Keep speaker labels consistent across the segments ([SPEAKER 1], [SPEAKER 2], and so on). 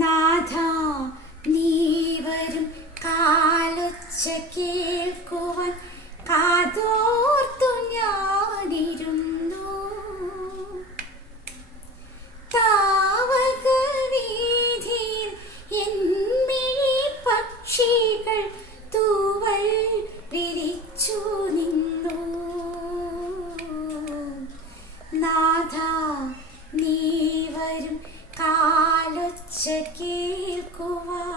[SPEAKER 1] നാഥ നീ വരും കാലൊച്ച കേൾക്കുവാൻ കാതോർത്തു ഞാനിരുന്നു. താവക വീതിയിൽ എന്മിഴി പക്ഷികൾ തൂ കാലൊച്ച കേൾക്കുവാൻ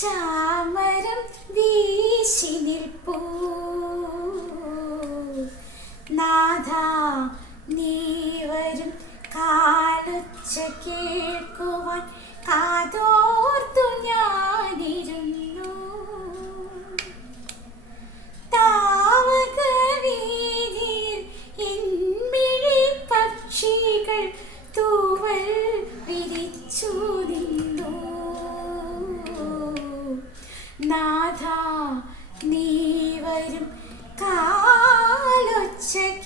[SPEAKER 1] ചാമരം വീശി നിൽപ്പൂ. നാഥ നീ വരും. കാലുച്ച കേൾക്കുവാൻ കാതോർത്തു ഞാനിരുന്നു. താവക വീതിയിൽ എന്മിഴി പക്ഷികൾ തൂവൽ വിരിച്ചു നിന്നു. നാഥ നീ വരും കാലൊച്ച കേൾക്കുവാൻ